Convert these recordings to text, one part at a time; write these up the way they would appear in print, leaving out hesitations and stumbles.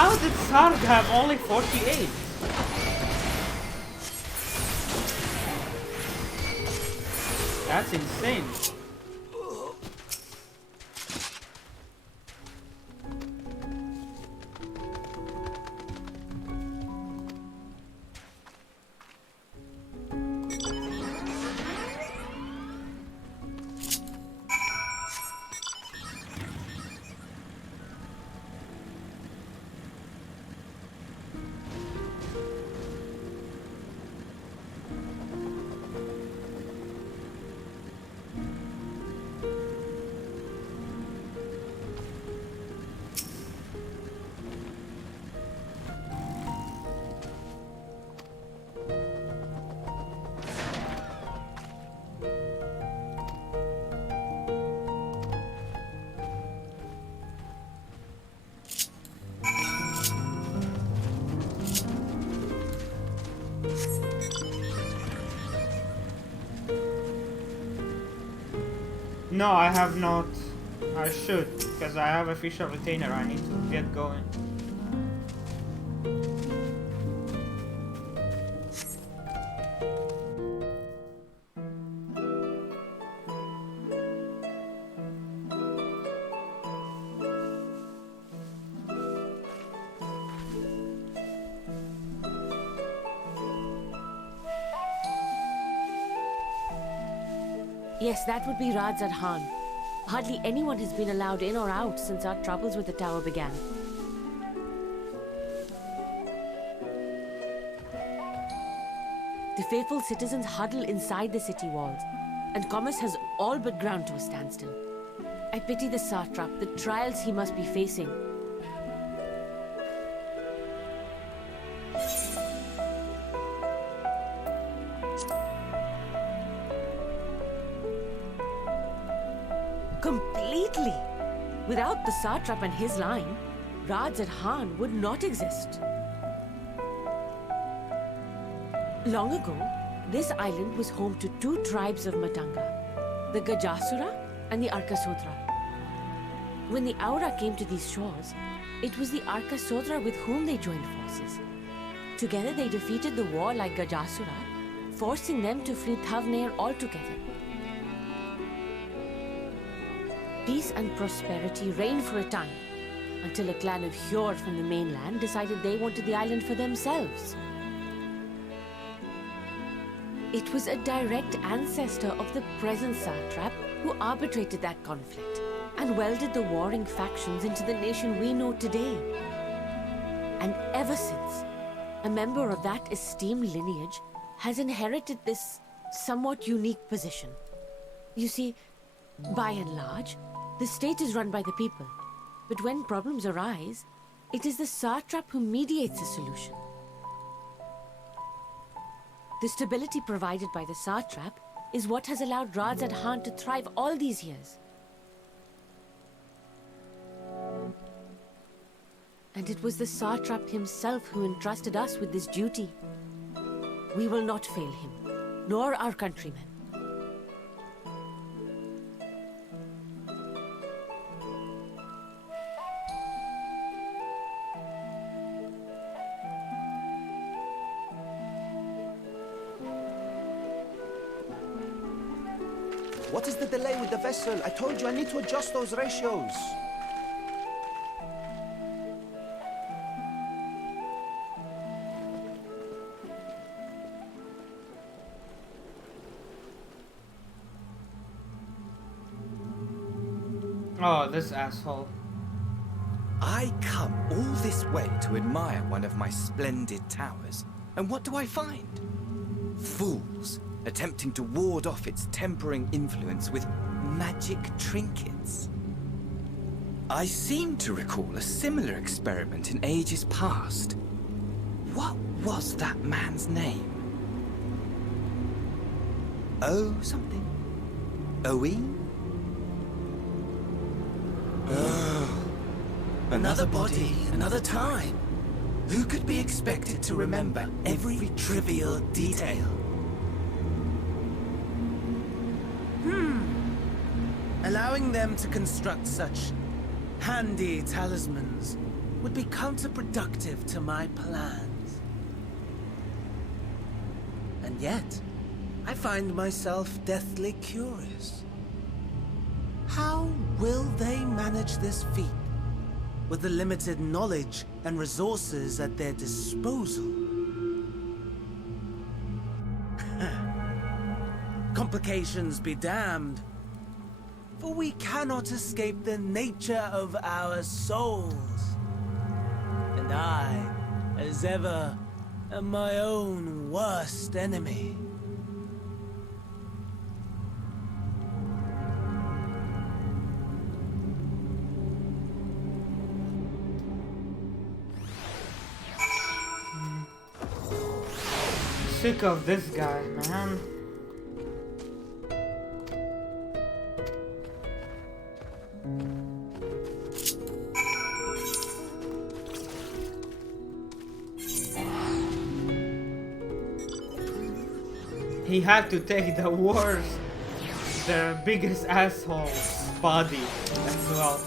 How did Sarg have only 48? That's insane. No, I have not. I should, because I have a official retainer. I need to get going. Yes, that would be Radzad Khan. Hardly anyone has been allowed in or out since our troubles with the tower began. The faithful citizens huddle inside the city walls, and commerce has all but ground to a standstill. I pity the satrap, the trials he must be facing. Completely! Without the satrap and his line, Radzad Khan would not exist. Long ago, this island was home to two tribes of Matanga, the Gajasura and the Arkasodra. When the Aura came to these shores, it was the Arkasodra with whom they joined forces. Together they defeated the warlike Gajasura, forcing them to flee Thavnair altogether. Peace and prosperity reigned for a time, until a clan of Hjord from the mainland decided they wanted the island for themselves. It was a direct ancestor of the present satrap who arbitrated that conflict and welded the warring factions into the nation we know today. And ever since, a member of that esteemed lineage has inherited this somewhat unique position. You see, by and large, the state is run by the people, but when problems arise, it is the satrap who mediates a solution. The stability provided by the satrap is what has allowed Radzad Khan to thrive all these years. And it was the satrap himself who entrusted us with this duty. We will not fail him, nor our countrymen. What is the delay with the vessel? I told you I need to adjust those ratios. Oh, this asshole. I come all this way to admire one of my splendid towers, and what do I find? Fools attempting to ward off its tempering influence with magic trinkets. I seem to recall a similar experiment in ages past. What was that man's name? Oh, something? Owen? Another body, another time. Who could be expected to remember every trivial detail? Allowing them to construct such handy talismans would be counterproductive to my plans. And yet, I find myself deathly curious. How will they manage this feat with the limited knowledge and resources at their disposal? Complications be damned, for we cannot escape the nature of our souls. And I, as ever, am my own worst enemy. Sick of this guy, man. He had to take the worst, the biggest asshole's body as well.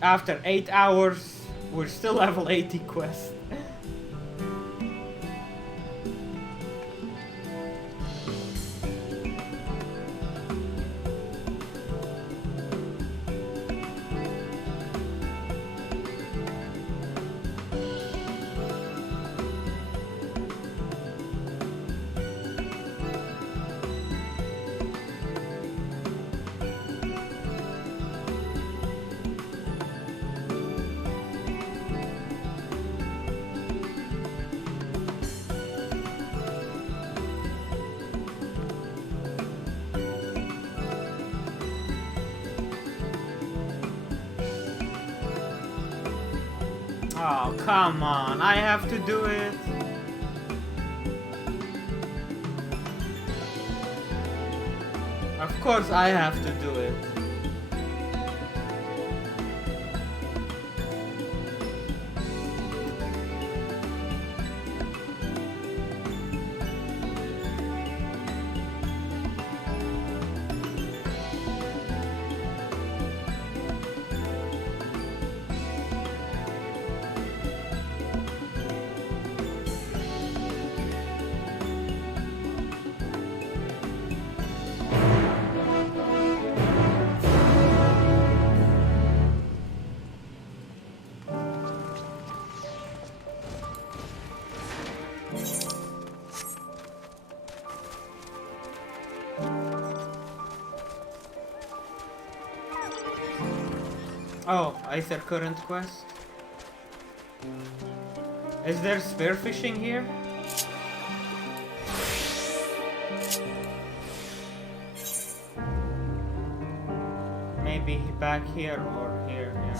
After 8 hours, we're still level 80 quest. Oh, come on, I have to do it. Of course I have to do it. Oh, Aether Current quest. Is there spearfishing here? Maybe back here or here, yeah.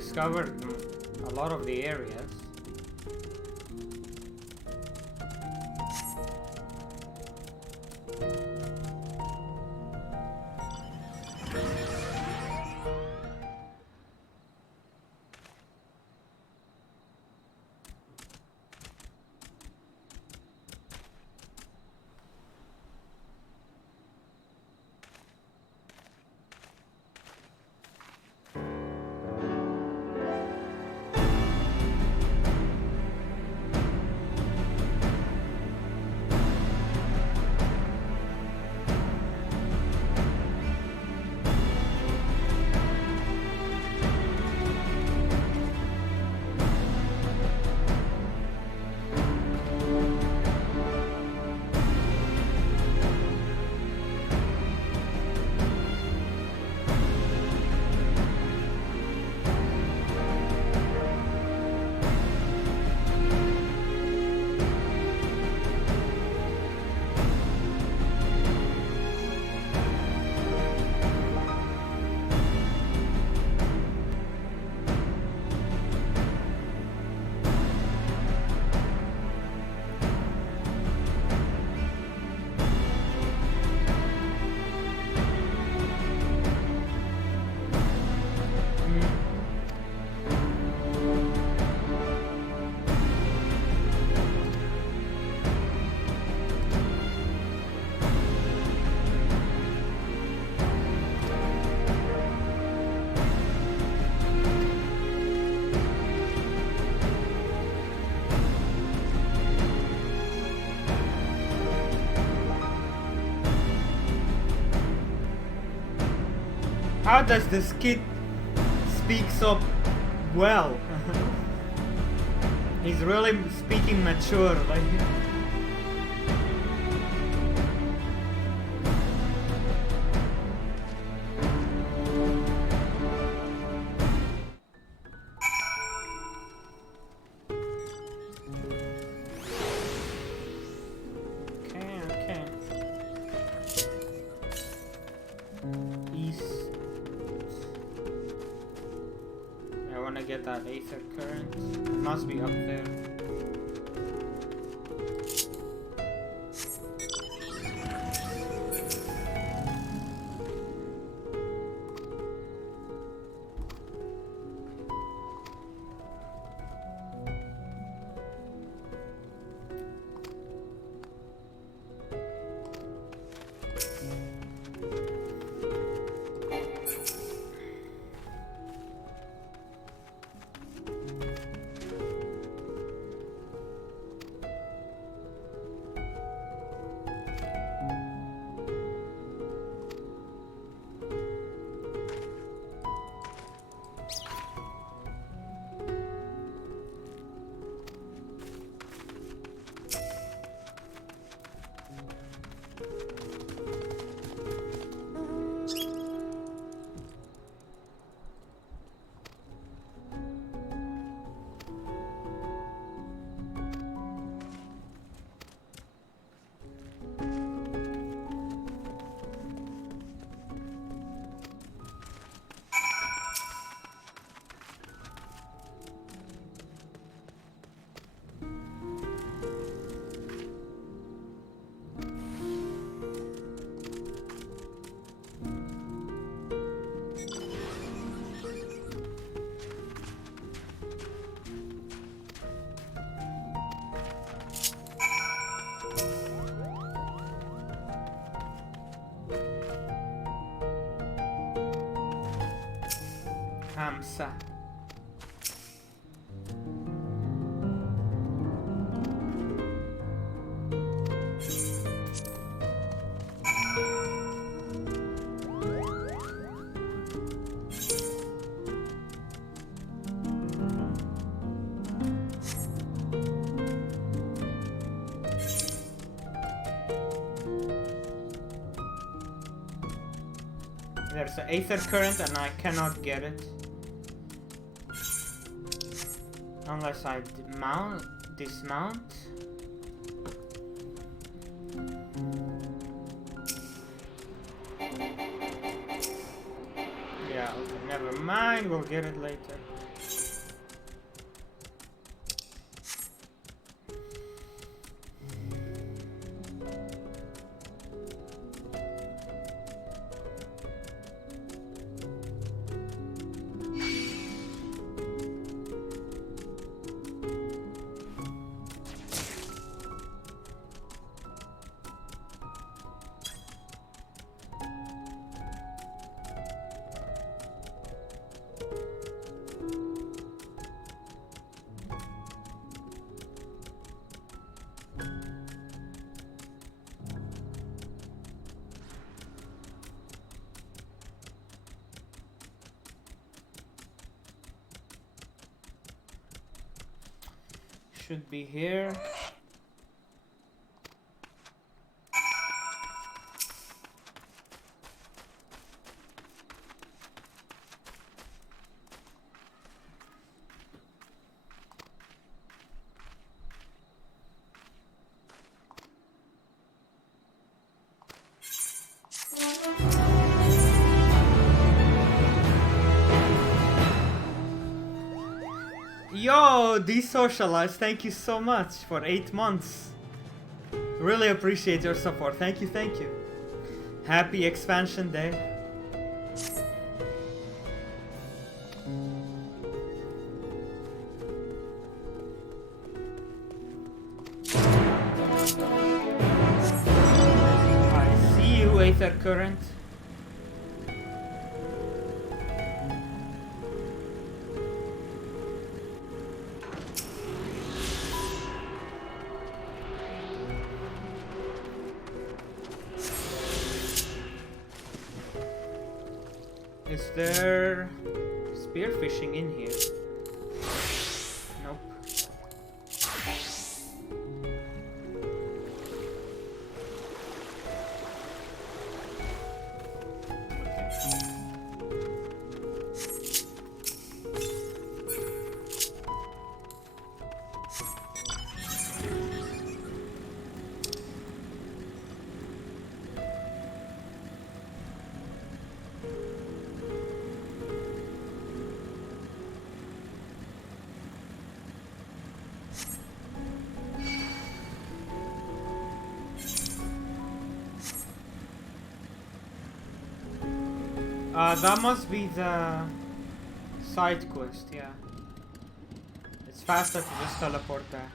discovered a lot of the areas. How does this kid speak so well? He's really speaking mature, like. Okay. East. I wanna get that aether current. It must be up there. Hamsa. There's an aether current and I cannot get it. Unless I dismount. Yeah, okay, never mind, we'll get it later. should be here. Yo, desocialized, thank you so much for 8 months. Really appreciate your support. Thank you, thank you. Happy expansion day. I see you, Aether Current. Is there spearfishing in here? Nope. That must be the side quest, yeah. It's faster to just teleport back.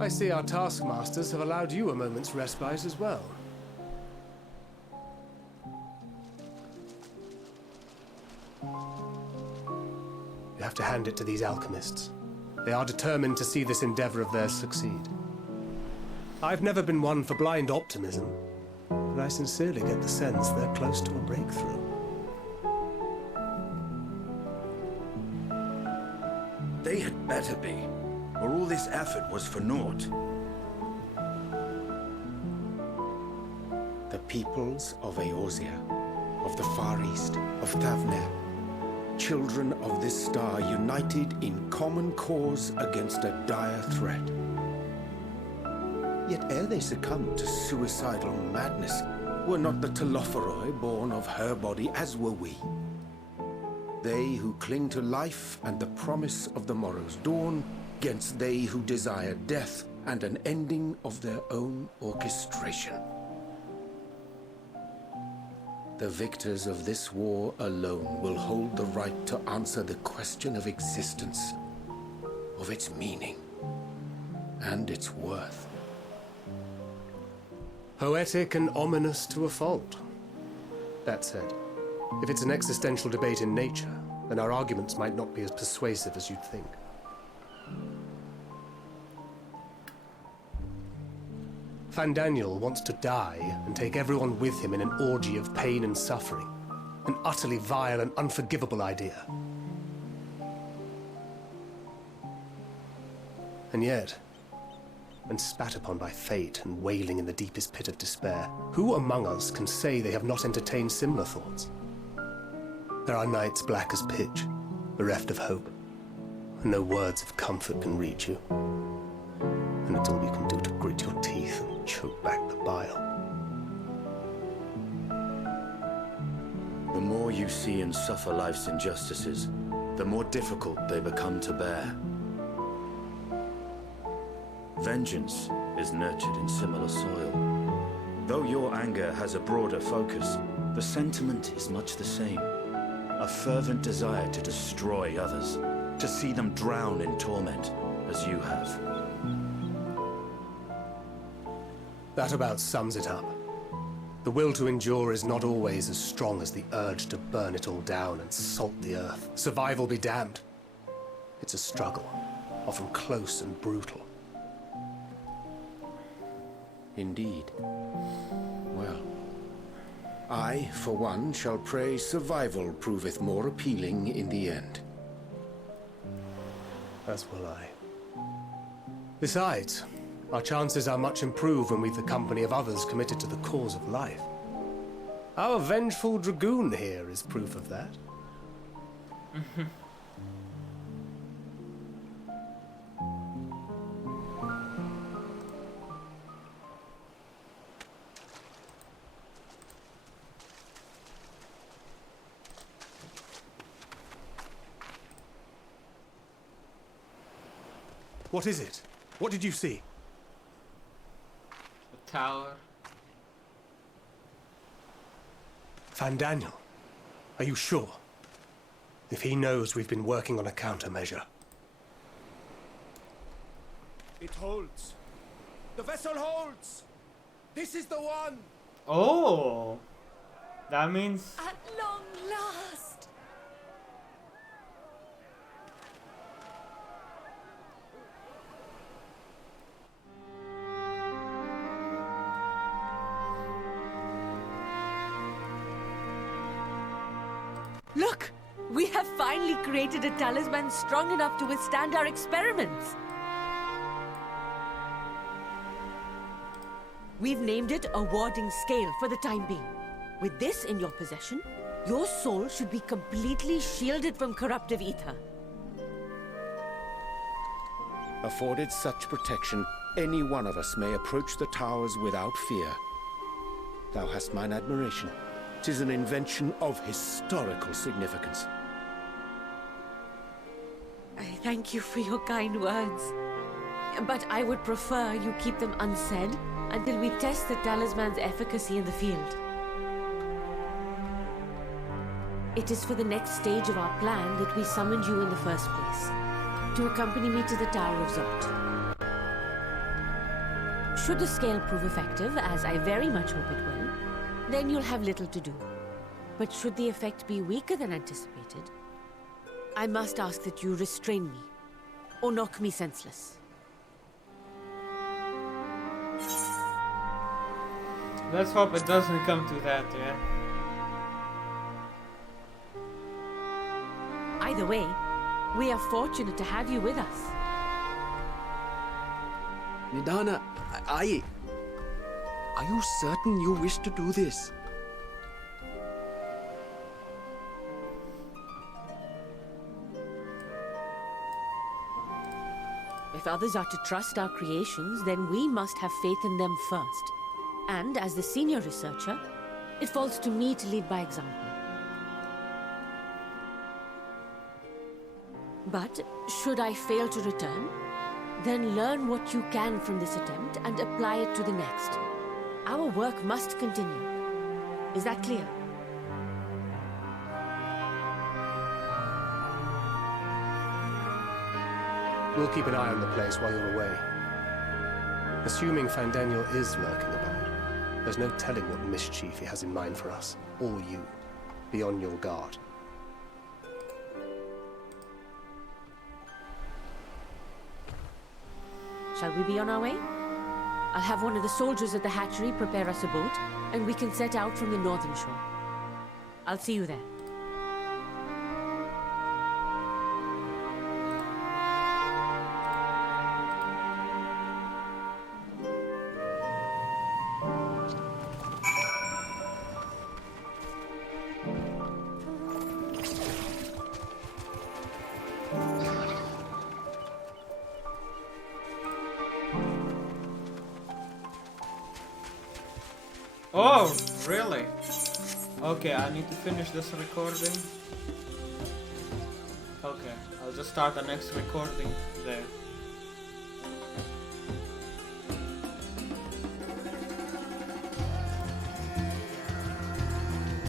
I see our taskmasters have allowed you a moment's respite as well. You have to hand it to these alchemists. They are determined to see this endeavor of theirs succeed. I've never been one for blind optimism, but I sincerely get the sense they're close to a breakthrough. They had better be, or all this effort was for naught. The peoples of Eorzea, of the Far East, of Thavner, children of this star united in common cause against a dire threat. Yet ere they succumbed to suicidal madness, were not the Telophoroi born of her body as were we? They who cling to life and the promise of the morrow's dawn, against they who desire death and an ending of their own orchestration. The victors of this war alone will hold the right to answer the question of existence, of its meaning, and its worth. Poetic and ominous to a fault. That said, if it's an existential debate in nature, then our arguments might not be as persuasive as you'd think. Fandaniel wants to die and take everyone with him in an orgy of pain and suffering. An utterly vile and unforgivable idea. And yet, and spat upon by fate and wailing in the deepest pit of despair, who among us can say they have not entertained similar thoughts? There are nights black as pitch, bereft of hope, and no words of comfort can reach you. And it's all you can do to grit your teeth and choke back the bile. The more you see and suffer life's injustices, the more difficult they become to bear. Vengeance is nurtured in similar soil. Though your anger has a broader focus, the sentiment is much the same. A fervent desire to destroy others, to see them drown in torment, as you have. That about sums it up. The will to endure is not always as strong as the urge to burn it all down and salt the earth. Survival be damned. It's a struggle, often close and brutal. Indeed. Well, I, for one, shall pray survival proveth more appealing in the end. As will I. Besides, our chances are much improved when we've the company of others committed to the cause of life. Our vengeful dragoon here is proof of that. What is it? What did you see? The tower. Fandaniel, are you sure? If he knows we've been working on a countermeasure. It holds. The vessel holds! This is the one! Oh! That means... At long last! Look! We have finally created a talisman strong enough to withstand our experiments! We've named it a warding scale for the time being. With this in your possession, your soul should be completely shielded from corruptive ether. Afforded such protection, any one of us may approach the towers without fear. Thou hast mine admiration. 'Tis an invention of historical significance. I thank you for your kind words. But I would prefer you keep them unsaid until we test the talisman's efficacy in the field. It is for the next stage of our plan that we summoned you in the first place, to accompany me to the Tower of Zot. Should the scale prove effective, as I very much hope it will, then you'll have little to do. But should the effect be weaker than anticipated, I must ask that you restrain me, or knock me senseless. Let's hope it doesn't come to that, yeah? Either way, we are fortunate to have you with us. Nidana, are you certain you wish to do this? If others are to trust our creations, then we must have faith in them first. And as the senior researcher, it falls to me to lead by example. But should I fail to return, then learn what you can from this attempt and apply it to the next. Our work must continue. Is that clear? We'll keep an eye on the place while you're away. Assuming Fandaniel is lurking about, there's no telling what mischief he has in mind for us, or you. Be on your guard. Shall we be on our way? I'll have one of the soldiers at the hatchery prepare us a boat, and we can set out from the northern shore. I'll see you there. Oh, really? Okay, I need to finish this recording. Okay, I'll just start the next recording there.